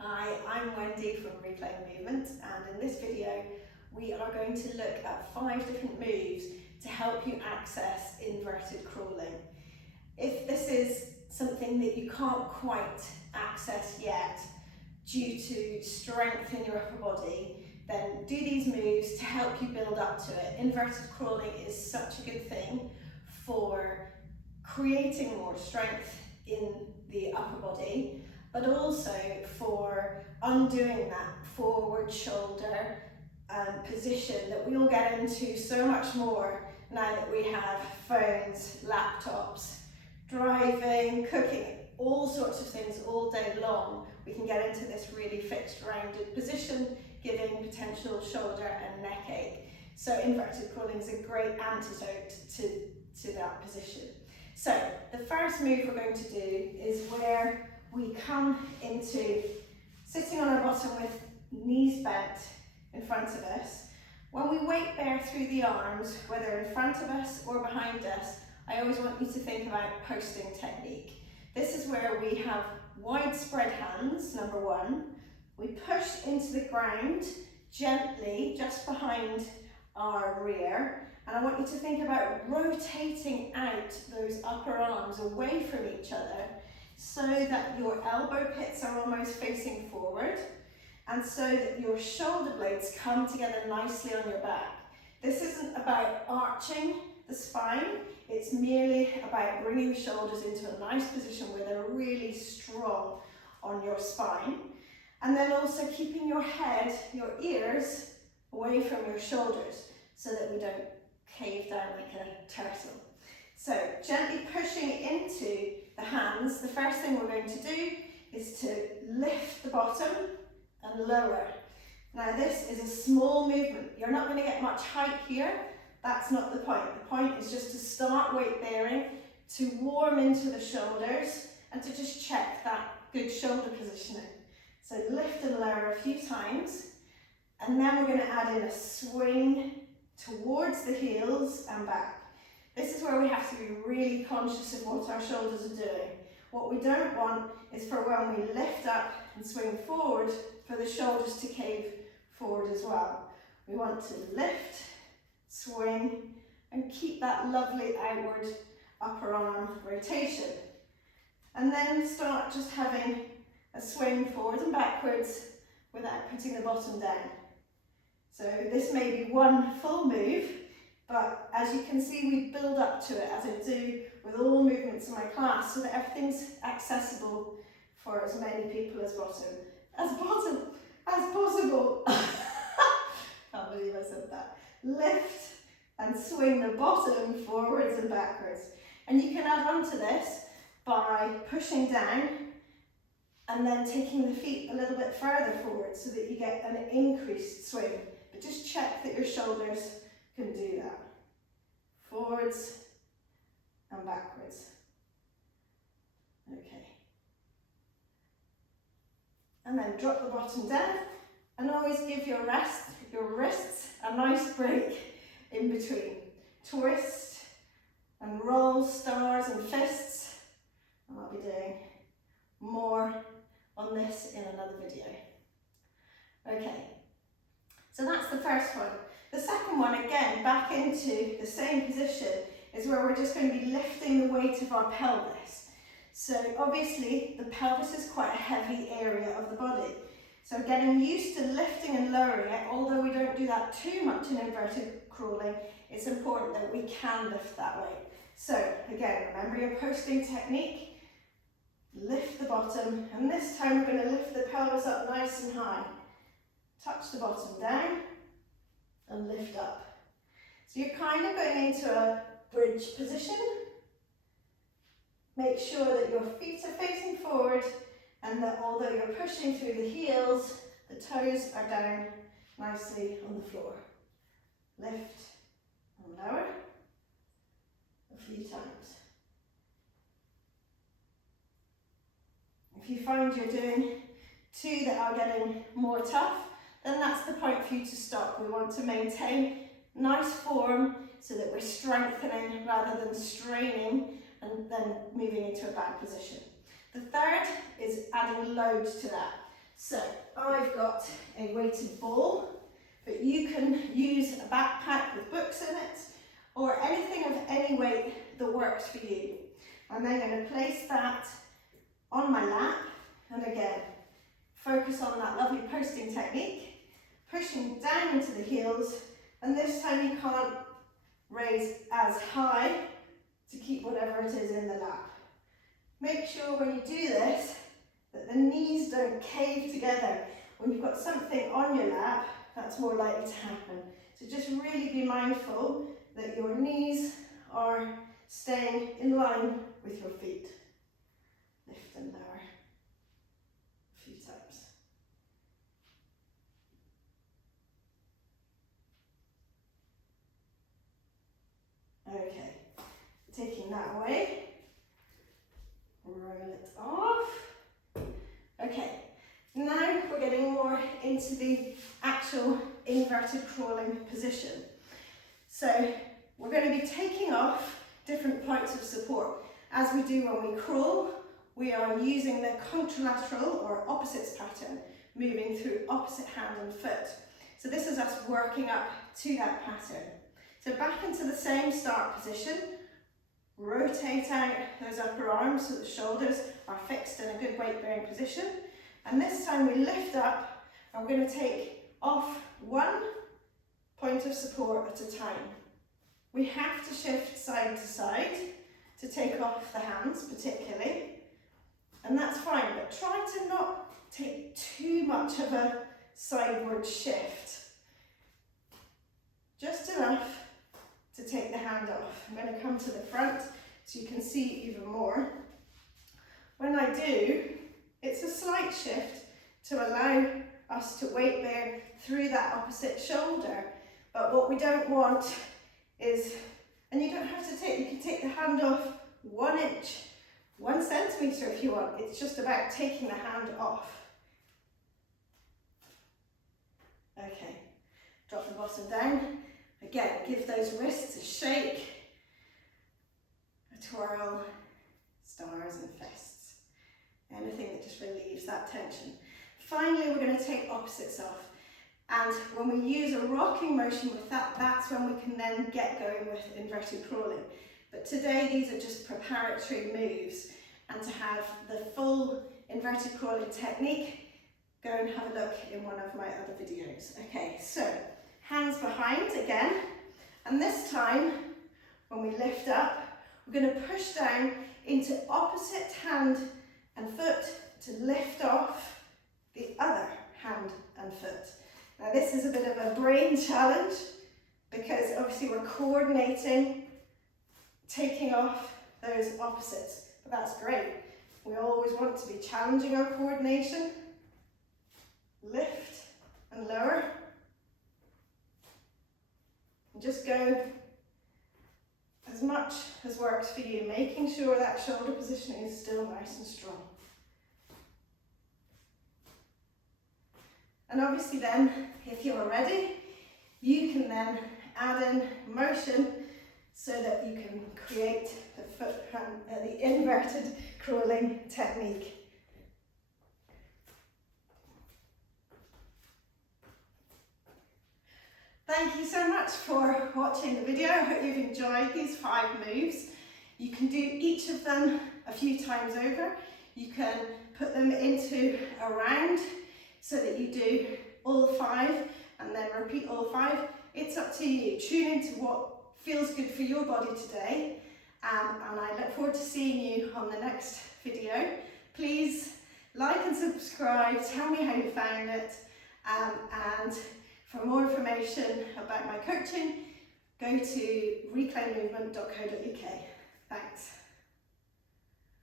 Hi, I'm Wendy from Reclaim Movement, and in this video we are going to look at 5 different moves to help you access inverted crawling. If this is something that you can't quite access yet due to strength in your upper body, then do these moves to help you build up to it. Inverted crawling is such a good thing for creating more strength in the upper body, but also for undoing that forward shoulder position that we all get into so much more now that we have phones, laptops, driving, cooking, all sorts of things all day long. We can get into this really fixed, rounded position, giving potential shoulder and neck ache. So inverted crawling is a great antidote to that position. So the first move we're going to do is where we come into sitting on our bottom with knees bent in front of us. When we weight bear through the arms, whether in front of us or behind us, I always want you to think about posting technique. This is where we have widespread hands, number one. We push into the ground gently just behind our rear. And I want you to think about rotating out those upper arms away from each other so that your elbow pits are almost facing forward and so that your shoulder blades come together nicely on your back. This isn't about arching the spine, it's merely about bringing the shoulders into a nice position where they're really strong on your spine. And then also keeping your head, your ears, away from your shoulders so that we don't cave down like a turtle. So gently pushing into the hands, the first thing we're going to do is to lift the bottom and lower. Now this is a small movement. You're not going to get much height here. That's not the point. The point is just to start weight bearing, to warm into the shoulders and to just check that good shoulder positioning. So lift and lower a few times, and then we're going to add in a swing towards the heels and back. This is where we have to be really conscious of what our shoulders are doing. What we don't want is for when we lift up and swing forward, for the shoulders to cave forward as well. We want to lift, swing, and keep that lovely outward upper arm rotation. And then start just having a swing forward and backwards without putting the bottom down. So this may be one full move, but as you can see, we build up to it as I do with all movements in my class so that everything's accessible for as many people as possible. Can't believe I said that. Lift and swing the bottom forwards and backwards. And you can add on to this by pushing down and then taking the feet a little bit further forward so that you get an increased swing. But just check that your shoulders can do that. Forwards and backwards. Okay. And then drop the bottom down and always give your wrists a nice break in between. Twist and roll stars and fists. And I'll be doing more on this in another video. Okay, so that's the first one. The second one, again, back into the same position, is where we're just going to be lifting the weight of our pelvis. So obviously the pelvis is quite a heavy area of the body. So getting used to lifting and lowering it, although we don't do that too much in inverted crawling, it's important that we can lift that weight. So again, remember your posting technique. Lift the bottom, and this time we're going to lift the pelvis up nice and high. Touch the bottom down and lift up. So you're kind of going into a bridge position. Make sure that your feet are facing forward and that although you're pushing through the heels, the toes are down nicely on the floor. Lift and lower a few times. If you find you're doing two that are getting more tough, then that's the point for you to stop. We want to maintain nice form so that we're strengthening rather than straining and then moving into a bad position. The third is adding load to that. So I've got a weighted ball, but you can use a backpack with books in it or anything of any weight that works for you. I'm then going to place that on my lap, and again, focus on that lovely posting technique, pushing down into the heels, and this time you can't raise as high to keep whatever it is in the lap. Make sure when you do this that the knees don't cave together. When you've got something on your lap, that's more likely to happen. So just really be mindful that your knees are staying in line with your feet. Lift and lower a few times. Okay, taking that away, roll it off. Okay, now we're getting more into the actual inverted crawling position. So we're going to be taking off different points of support. As we do when we crawl, we are using the contralateral or opposites pattern, moving through opposite hand and foot. So this is us working up to that pattern. So back into the same start position, rotate out those upper arms so the shoulders are fixed in a good weight bearing position. And this time we lift up and we're going to take off one point of support at a time. We have to shift side to side to take off the hands particularly, and that's fine, but try to not take too much of a sideward shift. Just enough to take the hand off. I'm going to come to the front so you can see even more. When I do, it's a slight shift to allow us to weight bear through that opposite shoulder, but what we don't want is, and you don't have to take, you can take the hand off 1 inch, 1 centimetre if you want. It's just about taking the hand off. Okay, drop the bottom down. Again, give those wrists a shake, a twirl, stars and fists. Anything that just relieves that tension. Finally, we're going to take opposites off. And when we use a rocking motion with that, that's when we can then get going with inverted crawling. But today, these are just preparatory moves. And to have the full inverted crawling technique, go and have a look in one of my other videos. Okay, so hands behind again. And this time, when we lift up, we're going to push down into opposite hand and foot to lift off the other hand and foot. Now this is a bit of a brain challenge because obviously we're coordinating, taking off those opposites, but that's great. We always want to be challenging our coordination. Lift and lower. And just go as much as works for you, making sure that shoulder positioning is still nice and strong. And obviously then, if you're ready, you can then add in motion so that you can create the inverted crawling technique. Thank you so much for watching the video. I hope you've enjoyed these 5 moves. You can do each of them a few times over. You can put them into a round so that you do all 5 and then repeat all 5. It's up to you. Tune into what feels good for your body today, and I look forward to seeing you on the next video. Please like and subscribe, tell me how you found it, and for more information about my coaching, go to reclaimmovement.co.uk. Thanks.